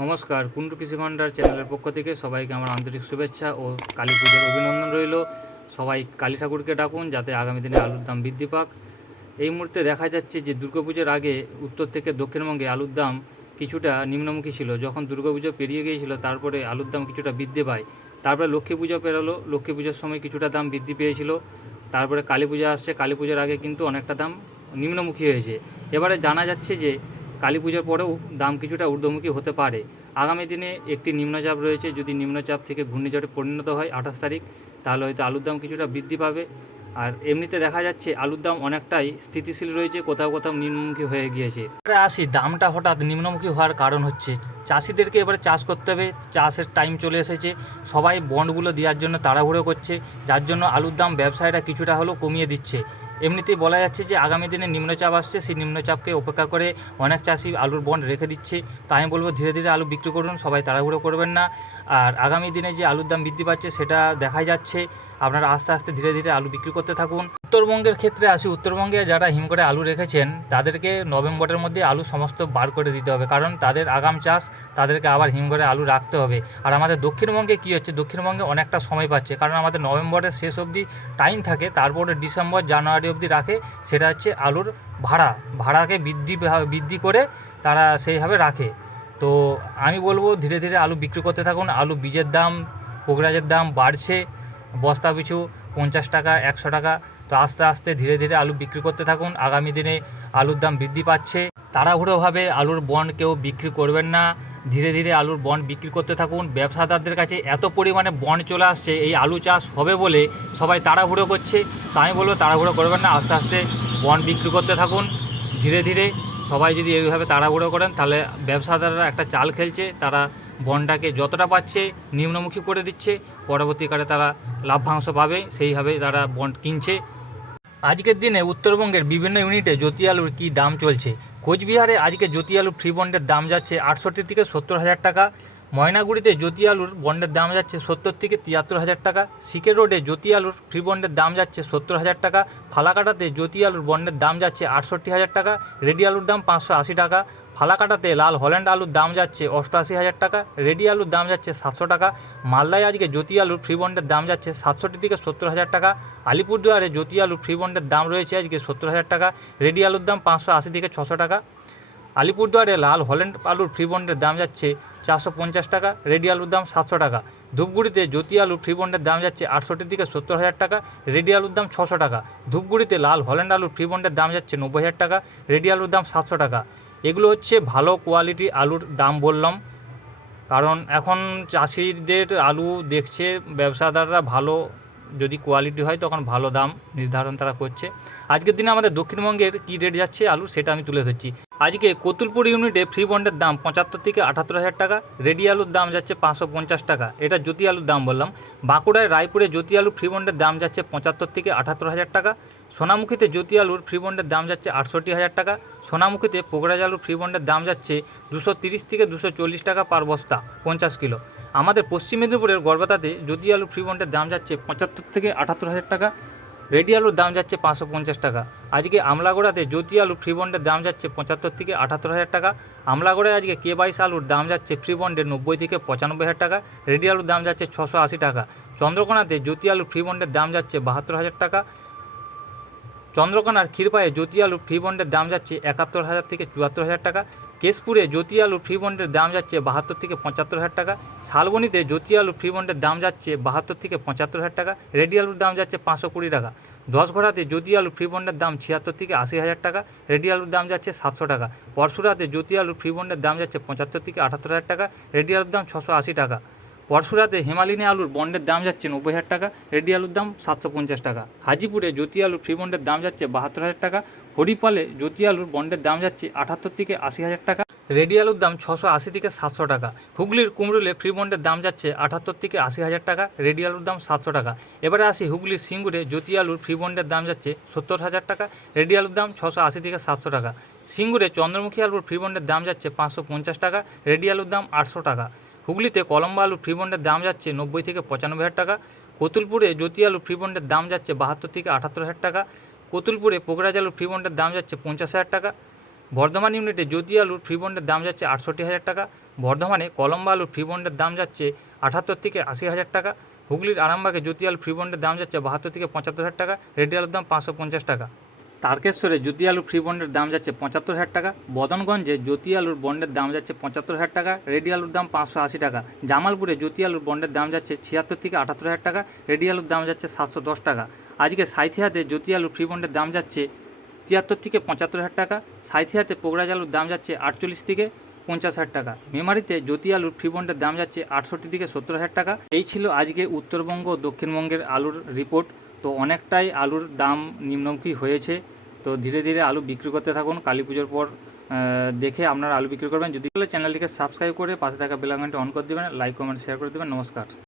নমস্কার, কুন্টু কৃষি ভান্ডার চ্যানেলের পক্ষ থেকে সবাইকে আমার আন্তরিক শুভেচ্ছা ও কালী পুজোর অভিনন্দন রইল। সবাই কালী ঠাকুরকে ডাকুন যাতে আগামী দিনে আলুর দাম বৃদ্ধি পাক। এই মুহূর্তে দেখা যাচ্ছে যে দুর্গাপুজোর আগে উত্তর থেকে দক্ষিণবঙ্গে আলুর দাম কিছুটা নিম্নমুখী ছিল। যখন দুর্গাপুজো পেরিয়ে গিয়েছিল তারপরে আলুর দাম কিছুটা বৃদ্ধি পায়। তারপরে লক্ষ্মী পুজো পেরোলো, লক্ষ্মী পুজোর সময় কিছুটা দাম বৃদ্ধি পেয়েছিল। তারপরে কালী পূজা আসছে, কালী পুজোর আগে কিন্তু অনেকটা দাম নিম্নমুখী হয়েছে। এবারে জানা যাচ্ছে যে কালী পুজোর পরেও দাম কিছুটা ঊর্ধ্বমুখী হতে পারে। আগামী দিনে একটি নিম্নচাপ রয়েছে, যদি নিম্নচাপ থেকে ঘূর্ণিঝড়ে পরিণত হয় 28 তারিখ, তাহলে হয়তো আলুর দাম কিছুটা বৃদ্ধি পাবে। আর এমনিতে দেখা যাচ্ছে আলুর দাম অনেকটাই স্থিতিশীল রয়েছে, কোথাও কোথাও নিম্নমুখী হয়ে গিয়েছে। এবারে আসি, দামটা হঠাৎ নিম্নমুখী হওয়ার কারণ হচ্ছে চাষিদেরকে এবারে চাষ করতে হবে, চাষের টাইম চলে এসেছে, সবাই বন্ডগুলো দেওয়ার জন্য তাড়াহুড়ো করছে, যার জন্য আলুর দাম ব্যবসায়ীরা কিছুটা হলেও কমিয়ে দিচ্ছে। এমনিতেই বলা যাচ্ছে যে আগামী দিনে নিম্নচাপ আসছে, সেই নিম্নচাপকে উপেক্ষা করে অনেক চাষি আলুর বন্ড রেখে দিচ্ছে। তাই আমি বলবো ধীরে ধীরে আলু বিক্রি করুন, সবাই তাড়াহুড়ো করবেন না। আর আগামী দিনে যে আলুর দাম বৃদ্ধি পাচ্ছে সেটা দেখাই যাচ্ছে, আপনারা আস্তে আস্তে ধীরে ধীরে আলু বিক্রি করতে থাকুন। উত্তরবঙ্গের ক্ষেত্রে আসি, উত্তরবঙ্গে যারা হিম করে আলু রেখেছেন তাদেরকে নভেম্বরের মধ্যে আলু সমস্ত বার করে দিতে হবে, কারণ তাদের আগাম চাষ, তাদেরকে আবার হিম করে আলু রাখতে হবে। আর আমাদের দক্ষিণবঙ্গে কী হচ্ছে, দক্ষিণবঙ্গে অনেকটা সময় পাচ্ছে, কারণ আমাদের নভেম্বরের শেষ অবধি টাইম থাকে, তারপরে ডিসেম্বর জানুয়ারি অবধি রাখে। সেটা হচ্ছে আলুর ভাড়াকে বৃদ্ধি করে তারা সেইভাবে রাখে। তো আমি বলবো ধীরে ধীরে আলু বিক্রি করতে থাকুন। আলু বীজের দাম, পোগরাজের দাম বাড়ছে, বস্তা পিছু 50 টাকা 100 টাকা। তো আস্তে আস্তে ধীরে ধীরে আলু বিক্রি করতে থাকুন, আগামী দিনে আলুর দাম বৃদ্ধি পাচ্ছে। তাড়াহুড়োভাবে আলুর বন্ড কেউ বিক্রি করবেন না, ধীরে ধীরে আলুর বন্ড বিক্রি করতে থাকুন। ব্যবসাদারদের কাছে এত পরিমাণে বন্ড চলে আসছে এই আলু চাষ হবে বলে, সবাই তাড়াহুড়ো করছে। তো আমি বলবো তাড়াহুড়ো করবেন না, আস্তে আস্তে বন্ড বিক্রি করতে থাকুন ধীরে ধীরে। সবাই যদি এইভাবে তাড়াহুড়ো করেন তাহলে ব্যবসাদাররা একটা চাল খেলছে, তারা বন্ডটাকে যতটা পাচ্ছে নিম্নমুখী করে দিচ্ছে, পরবর্তীকালে তারা লাভ্যাংশ পাবে, সেইভাবে তারা বন্ড কিনছে। আজকের দিনে উত্তরবঙ্গের বিভিন্ন ইউনিটে জ্যোতি আলুর কী দাম চলছে। কোচবিহারে আজকে জ্যোতি আলুর ফ্রি বন্ডের দাম যাচ্ছে 68 থেকে 70 হাজার টাকা। ময়নাগুড়িতে জ্যোতি আলুর বন্ডের দাম যাচ্ছে 70 থেকে 73 হাজার টাকা। সিকের রোডে জ্যোতি আলুর ফ্রি বন্ডের দাম যাচ্ছে 70 হাজার টাকা। ফালাকাটাতে জ্যোতি আলুর বন্ডের দাম যাচ্ছে 68 হাজার টাকা। রেডি আলুর দাম 580 টাকা। ফালাকাটাতে লাল হল্যান্ড আলুর দাম যাচ্ছে 88 হাজার টাকা। রেডি আলুর দাম যাচ্ছে 700 টাকা। মালদায় আজকে জ্যোতি আলুর ফ্রি বন্ডের দাম যাচ্ছে 67 থেকে 70 হাজার টাকা। আলিপুরদুয়ারে জ্যোতি আলুর ফ্রি বন্ডের দাম রয়েছে আজকে 70 হাজার টাকা। রেডি আলুর দাম 580 থেকে 600 টাকা। আলিপুরদুয়ারে লাল হল্যান্ড আলুর ফ্রি বন্ডের দাম যাচ্ছে 450 টাকা। রেডি আলুর দাম 700 টাকা। ধূপগুড়িতে জ্যোতি আলুর ফ্রি বন্ডের দাম যাচ্ছে 68 থেকে 70 হাজার টাকা। রেডি আলুর দাম 600 টাকা। ধূপগুড়িতে লাল হল্যান্ড আলুর ফ্রি বন্ডের দাম যাচ্ছে 90 হাজার টাকা। রেডি আলুর দাম 700 টাকা। এগুলো হচ্ছে ভালো কোয়ালিটি আলুর দাম বললাম, কারণ এখন চাষিদের আলু দেখছে ব্যবসাদাররা, ভালো যদি কোয়ালিটি হয় তখন ভালো দাম নির্ধারণ তারা করছে। আজকের দিনে আমাদের দক্ষিণবঙ্গের কী রেট যাচ্ছে আলু সেটা আমি তুলে ধরছি। আজকে কতুলপুর ইউনিটে ফ্রি বন্ডের দাম 75 থেকে 78 হাজার টাকা। রেডি আলুর দাম যাচ্ছে 550 টাকা, এটা জ্যোতি আলুর দাম বললাম। বাঁকুড়ায় রায়পুরে জ্যোতি আলুর ফ্রি বন্ডের দাম যাচ্ছে 75 থেকে 78 হাজার টাকা। সোনামুখীতে জ্যোতি আলুর ফ্রি বন্ডের দাম যাচ্ছে 68 হাজার টাকা। সোনামুখীতে পোগরাজ আলুর ফ্রি বন্ডের দাম যাচ্ছে 230 থেকে 240 টাকা পার বস্তা 50 কিলো। আমাদের পশ্চিম মেদিনীপুরের গড়বেতাতে জ্যোতি আলুর ফ্রি বন্ডের দাম যাচ্ছে 75 থেকে 78 হাজার টাকা। রেডি আলুর দাম যাচ্ছে 550 টাকা। আজকে আমলাগোড়াতে জ্যোতি আলুর ফ্রি বন্ডের দাম যাচ্ছে 75 থেকে 78 হাজার টাকা। আমলাগোড়ায় আজকে K22 আলুর দাম যাচ্ছে ফ্রি বন্ডের 90 থেকে 95 হাজার টাকা। রেডি আলুর দাম যাচ্ছে 680 টাকা। চন্দ্রকোনাতে জ্যোতি আলুর ফ্রি বন্ডের দাম যাচ্ছে 72 হাজার টাকা। চন্দ্রকোনার ক্ষীরপায়ে জ্যোতি আলুর ফ্রি বন্ডের দাম যাচ্ছে 71 হাজার থেকে 74 হাজার টাকা। কেশপুরে জ্যোতি আলুর ফ্রি বন্ডের দাম যাচ্ছে 72 থেকে 75 হাজার টাকা। শালবনীতে জ্যোতি আলুর ফ্রি বন্ডের দাম যাচ্ছে 72 থেকে 75 হাজার টাকা। রেডি আলুর দাম যাচ্ছে 520 টাকা। দশঘড়াতে জ্যোতি আলুর ফ্রি বন্ডের দাম 76 থেকে 80 হাজার টাকা। রেডি আলুর দাম যাচ্ছে 700 টাকা। পরশুরাতে জ্যোতি আলুর ফ্রি বন্ডের দাম যাচ্ছে 75 থেকে 78 হাজার টাকা। রেডি আলুর দাম 680 টাকা। পরশুরাতে হেমালিনী আলুর বন্ডের দাম যাচ্ছে 90 হাজার টাকা। রেডি আলুর দাম 750 টাকা। হাজিপুরে জ্যোতি আলুর ফ্রি বন্ডের দাম যাচ্ছে 72 হাজার টাকা। হরিপালে জ্যোতি আলুর বন্ডের দাম যাচ্ছে 78 থেকে 80 হাজার টাকা। রেডি আলুর দাম 680 থেকে 700 টাকা। হুগলির কুমরুলে ফ্রি বন্ডের দাম যাচ্ছে 78 থেকে 80 হাজার টাকা। রেডি আলুর দাম 700 টাকা। এবারে আসি হুগলির সিঙ্গুরে জ্যোতি আলুর ফ্রি বন্ডের দাম যাচ্ছে 70 হাজার টাকা। রেডি আলুর দাম 680 থেকে 700 টাকা। সিঙ্গুরে চন্দ্রমুখী আলুর ফ্রি বন্ডের দাম যাচ্ছে 550 টাকা। রেডি আলুর দাম 800 টাকা। হুগলিতে কলম্বা আলুর ফ্রি বন্ডের দাম যাচ্ছে 90 থেকে 95 হাজার টাকা। কতুলপুরে জ্যোতি আলুর ফ্রি বন্ডের দাম যাচ্ছে 72 থেকে 78 হাজার টাকা। কতুলপুরে পোগরাজ আলুর ফ্রি বন্ডের দাম যাচ্ছে 50 হাজার টাকা। বর্ধমান ইউনিটে জ্যোতি আলুর ফ্রি বন্ডের দাম যাচ্ছে 68,000 টাকা। বর্ধমানে কলম্বা আলুর ফ্রি বন্ডের দাম যাচ্ছে 78 থেকে 80,000 টাকা। হুগলির আরামবাগে জ্যোতি আলুর ফ্রি বন্ডের দাম যাচ্ছে 72 থেকে 75,000 টাকা। রেডি আলুর দাম 550 টাকা। তারকেশ্বরে জ্যোতি আলুর ফ্রি বন্ডের দাম যাচ্ছে 75,000 টাকা। বদনগঞ্জে জ্যোতি আলুর বন্ডের দাম যাচ্ছে 75,000 টাকা। রেডি আলুর দাম 580 টাকা। জামালপুরে জ্যোতি আলুর বন্ডের দাম যাচ্ছে 76 থেকে 78,000 টাকা। রেডি আলুর দাম যাচ্ছে 710 টাকা। আজকে সাঁইথিয়াতে জ্যোতি আলুর ফ্রি বন্ডের দাম যাচ্ছে 73 থেকে 75,000 টাকা। সাঁইথিয়াতে পোগরাজ আলুর দাম যাচ্ছে 48 থেকে 50,000 টাকা। মেমারিতে জ্যোতি আলুর ফ্রি বন্ডের দাম যাচ্ছে 68 থেকে 70,000 টাকা। এই ছিল আজকে উত্তরবঙ্গ ও দক্ষিণবঙ্গের আলুর রিপোর্ট। তো অনেকটাই আলুর দাম নিম্নমুখী হয়েছে। তো ধীরে ধীরে আলু বিক্রি করতে থাকুন। কালী পুজোর পর দেখে আপনারা আলু বিক্রি করবেন। যদি চ্যানেলটিকে সাবস্ক্রাইব করে পাশে থাকা বেল আইকনটি অন করে দেবেন, লাইক কমেন্ট শেয়ার করে দেবেন। নমস্কার।